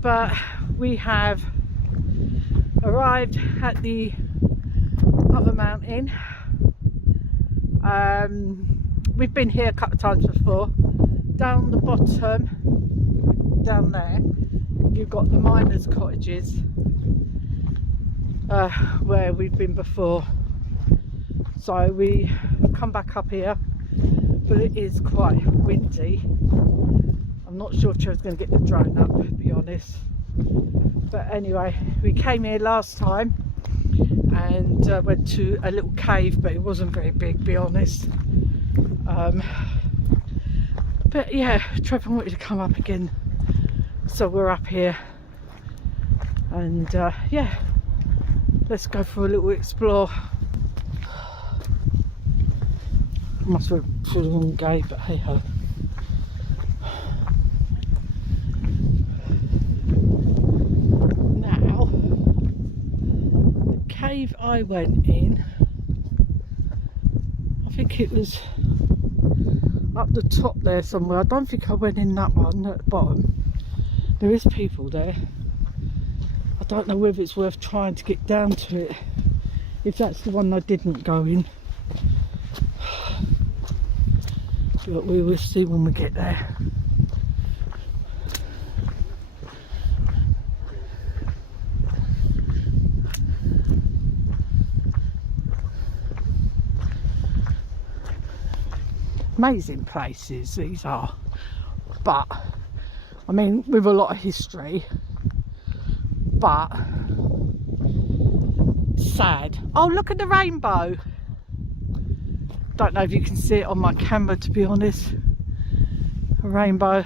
but we have arrived at the other mountain. We've been here a couple of times before. Down the bottom, down there, you've got the miners' cottages, where we've been before. So we come back up here, but it is quite windy. I'm not sure if Trevor's going to get the drone up, to be honest. But anyway, we came here last time and went to a little cave, but it wasn't very big, to be honest. But yeah, Trevor wanted to come up again, so we're up here. And yeah, let's go for a little explore. Must have through the wrong gate, but hey ho. Now, the cave I went in, I think it was up the top there somewhere. I don't think I went in that one at the bottom. There is people there. I don't know whether it's worth trying to get down to it, if that's the one I didn't go in. But we will see when we get there. Amazing places these are, but I mean, with a lot of history, but sad. Oh, look at the rainbow. Don't know if you can see it on my camera, to be honest. A rainbow.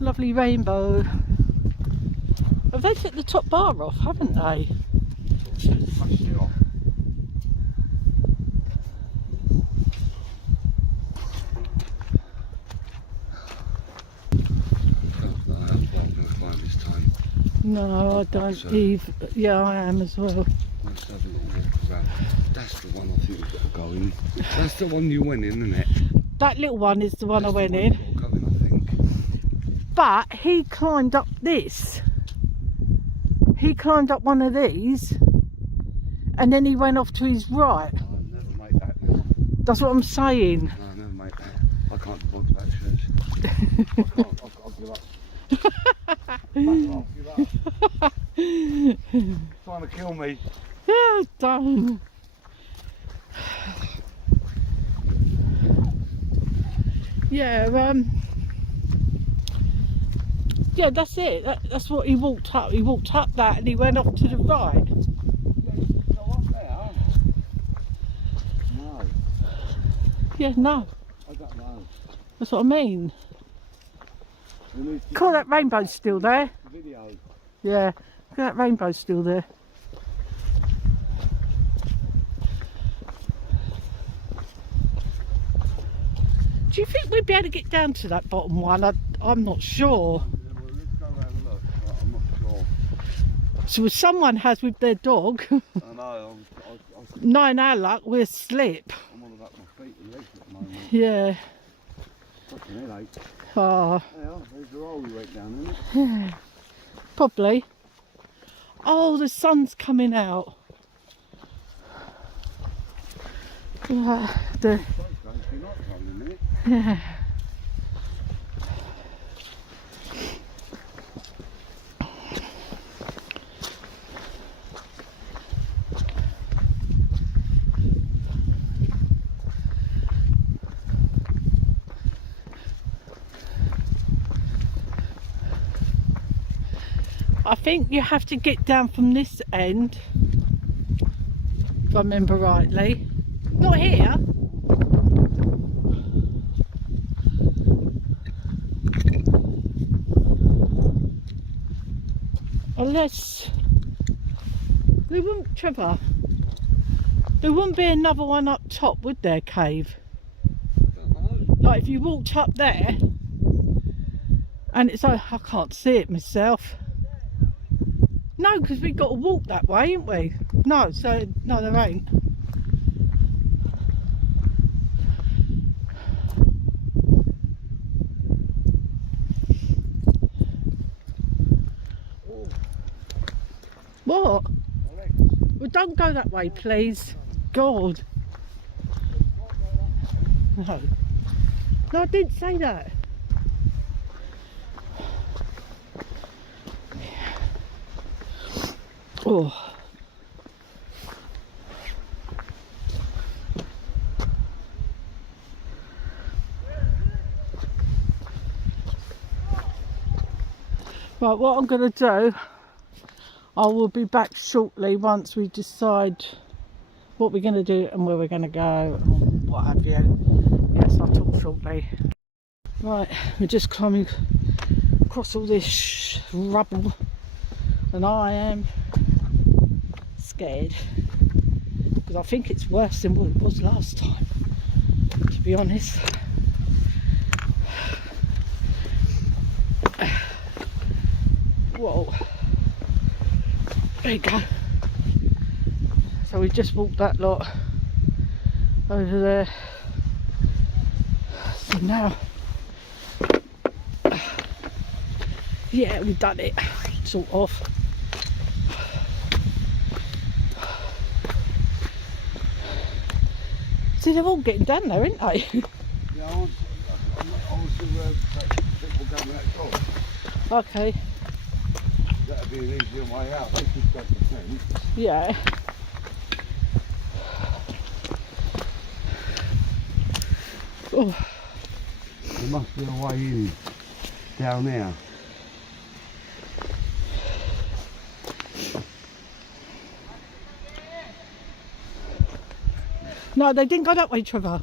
Lovely rainbow. Have they took the top bar off, haven't they? No, I don't either. Yeah, I am as well. Let's have a little walk around. That's the one I think we've got to go in. That's the one you went in, isn't it? That little one is the one I went in. I think. But he climbed up this. He climbed up one of these, and then he went off to his right. I'll never make that now. That's what I'm saying. No, I'll never make that. I can't be bothered about church. I'll give up. I'll give up. Trying to kill me. Yeah, don't. Yeah, yeah, that's it. That's what he walked up. He walked up that and he went off to the right. Yeah, you can go up there. No. Yeah, no. I don't know. That's what I mean. Cool, that rainbow's still there. Video. Yeah, look, that rainbow's still there. Do you think we'd be able to get down to that bottom one? I'm not sure. Yeah, well, let's go have a look. I'm not sure. So if someone has with their dog, I know. knowing our luck, we'll slip. I'm all about my feet and legs at the moment. Yeah. Fucking headache. Oh. Yeah, there's the roll we went down, isn't it? Yeah. Probably. Oh, the sun's coming out. Yeah. Yeah. I think you have to get down from this end, if I remember rightly. Not here. Unless there wouldn't, Trevor, there wouldn't be another one up top, would there, cave? Like if you walked up there, and it's like, I can't see it myself. No, because we've got to walk that way, ain't we? No, so, no, there ain't. What? Well, don't go that way, please. God. No. No, I didn't say that. Oh. Right, what I'm going to do, I will be back shortly once we decide what we're going to do and where we're going to go and what have you. Yes, I'll talk shortly. Right, we're just climbing across all this rubble and I am scared because I think it's worse than what it was last time, to be honest. Whoa, there you go. So we just walked that lot over there. So now, yeah, we've done it, sort of. See, they're all getting down there, aren't they? Yeah, I want to people going that door. Okay. That'd be an easier way out. They could go to the fence. Yeah. Oh. There must be a way in down there. No, they didn't go that way, Trevor.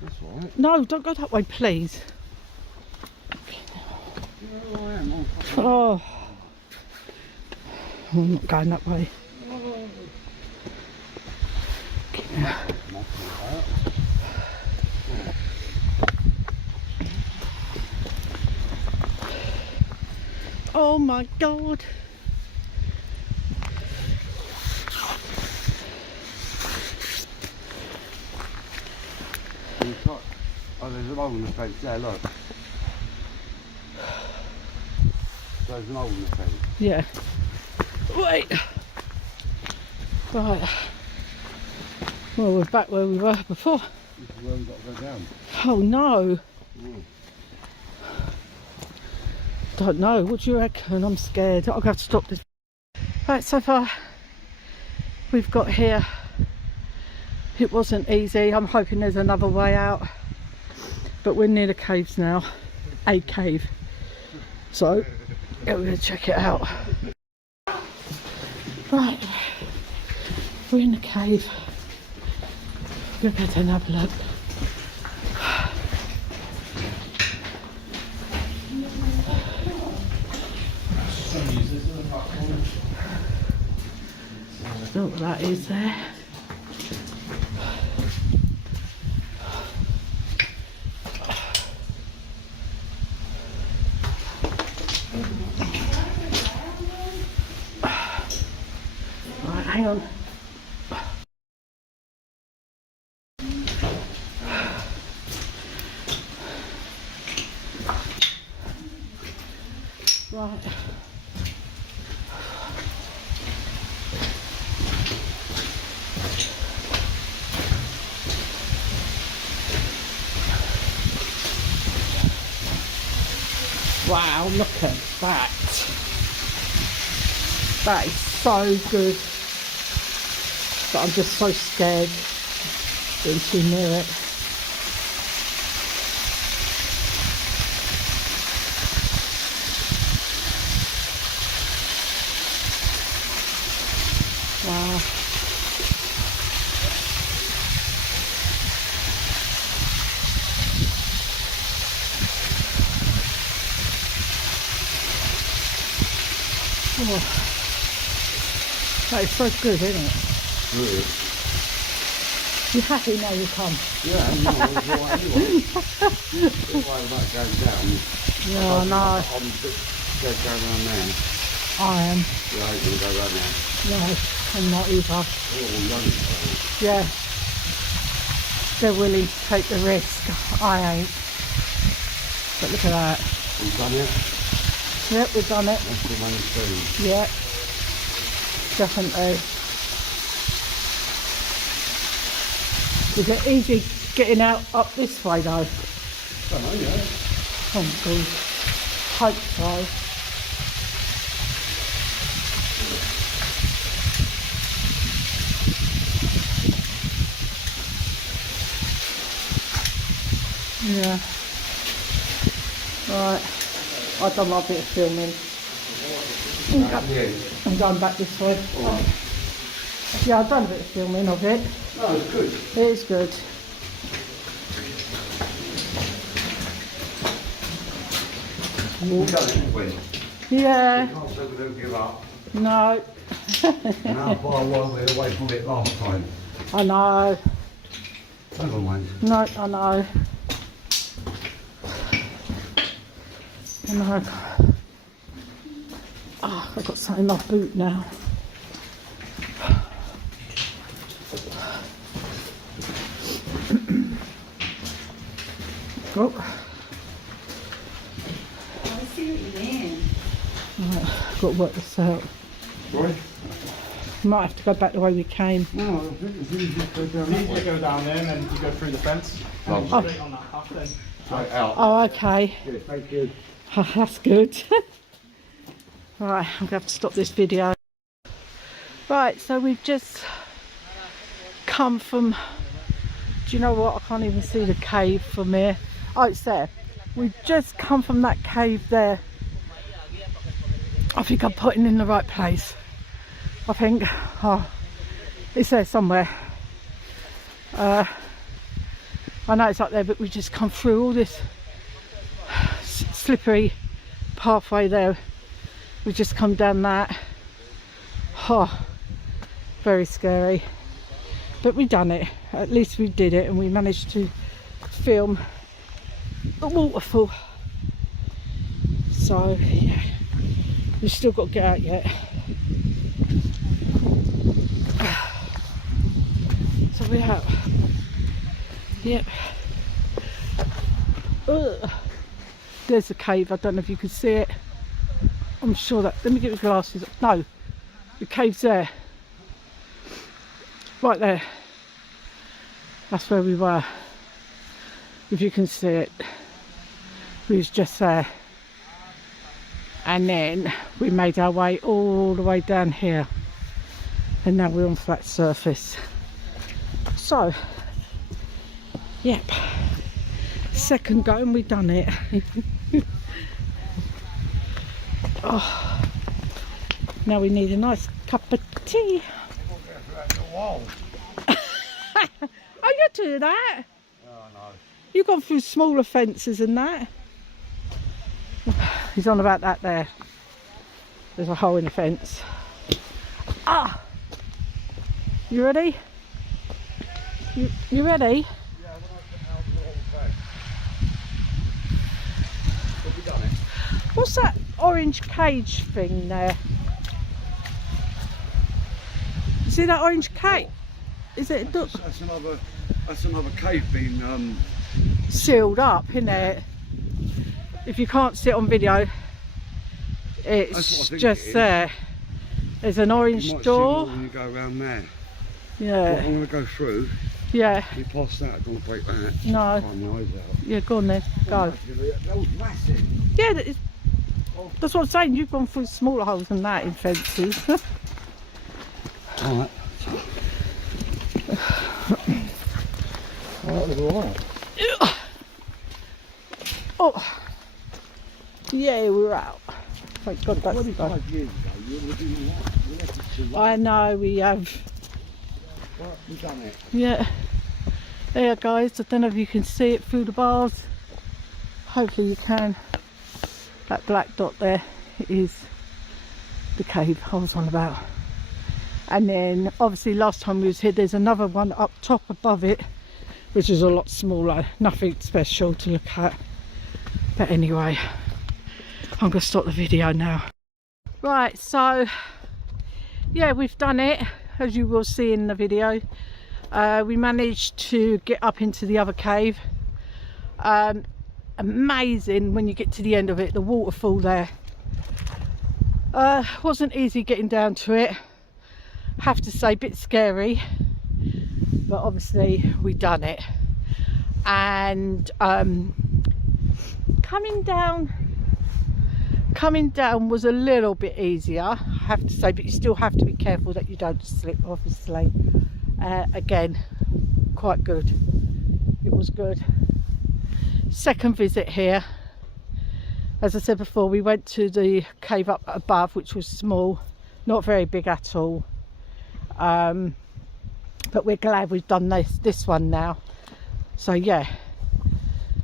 That's right. No, don't go that way, please. You know where I am? Oh. I'm not going that way. Oh my God. Oh, there's an hole in the fence there, look. There's an hole in the fence. Yeah. Wait. Right. Well, we're back where we were before. This is where we've got to go down. Oh no. Mm. Don't know. What do you reckon? I'm scared. I'll have to stop this. Right, so far we've got here. It wasn't easy. I'm hoping there's another way out. But we're near the caves now. A cave. So, yeah, we're going to check it out. Right. We're in the cave. We're going to go and have a look. Don't know what that is there. Right, hang on. Right. Wow, look at that. That is so good. But I'm just so scared getting too near it. Wow. Oh, that is so good, isn't it? Really? You're happy now you come? Yeah, no, I was all right anyway. Don't worry about going down. Yeah, I know. I'm a bit scared going around there. I am. Yeah, I'm going to go around there. No, I'm not either. Oh, lovely. Yeah. They're willing to take the risk. I ain't. But look at that. We've done it? Yep, we've done it. That's the main thing. Yeah. Definitely. Is it easy getting out up this way though? I don't know, yeah. Oh God. Hope so. Yeah. Right. I've done my bit of filming. I'm going back this way. Yeah, I've done a bit of filming of it. No, it's good. It is good. We've done it, win. Yeah. You can't say we don't give up. No. Now, by one, we're away from it last time. I know. Never mind. No, I know. I know. Oh, I've got something in my boot now. Oh. I see what you mean. Right, got to work this out. Sorry? Might have to go back the way we came. No, I think it's easy to go down You that way. go down there and then you go through the fence. And Oh. straight on that path then. Straight out. Oh, okay. Yeah, thank you. Oh, that's good. Right, I'm going to have to stop this video. Right, so we've just come from... Do you know what? I can't even see the cave from here. Oh, it's there. We've just come from that cave there. I think I'm putting in the right place. I think, oh, it's there somewhere. I know it's up there, but we just come through all this slippery pathway there. We just come down that. Oh, very scary. But we done it. At least we did it, and we managed to film the waterfall. So yeah, we've still got to get out yet. So we're out. Yep. Ugh. There's the cave. I don't know if you can see it. I'm sure that. Let me get the glasses. No, the cave's there. Right there. That's where we were. If you can see it. We was just there. And then we made our way all the way down here. And now we're on flat surface. So, yep. Second go and we done it. Oh, now we need a nice cup of tea. Oh, you do that? Oh, no. You've gone through smaller fences and that. He's on about that there. There's a hole in the fence. Ah! You ready? You ready? Yeah, when I put out the whole bag. Have we done it? What's that orange cage thing there? You see that orange cage? Is it That's another cave being sealed up, isn't it? If you can't see it on video, That's what I it's think just it is. there. There's an you orange might door. see more when you go around there. Well, Yeah, I'm going to go through. yeah. We pass that, I'm going to break that. No. Find my eyes out. Yeah, go on then. Go. That was massive. Yeah, that's what I'm saying. You've gone through smaller holes than that in fences. Alright. That was alright. Oh, yeah, we're out. Thank God that's done. 25 years ago, you would have been alright. We left it too late. I know we have. Well, we've done it. Yeah. There, guys. I don't know if you can see it through the bars. Hopefully you can. That black dot there is the cave I was on about. And then obviously last time we was here, there's another one up top above it, which is a lot smaller, nothing special to look at. But anyway, I'm gonna stop the video now. Right, so yeah, we've done it, as you will see in the video. We managed to get up into the other cave. Amazing when you get to the end of it, the waterfall there. Wasn't easy getting down to it, have to say, a bit scary, but obviously we done it. And coming down was a little bit easier, I have to say, but you still have to be careful that you don't slip, obviously. Again, quite good, it was good. Second visit here. As I said before, we went to the cave up above, which was small, not very big at all. But we're glad we've done this one now. So yeah,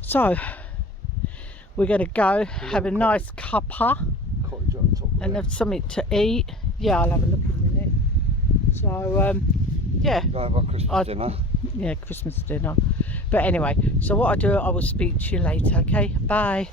so we're going to go have a nice cuppa Cottage at the top and there. have something to eat. Yeah, I'll have a look in a minute. So yeah, Go have our Christmas dinner. yeah, Christmas dinner. But anyway, so what I do, I will speak to you later. Okay, bye.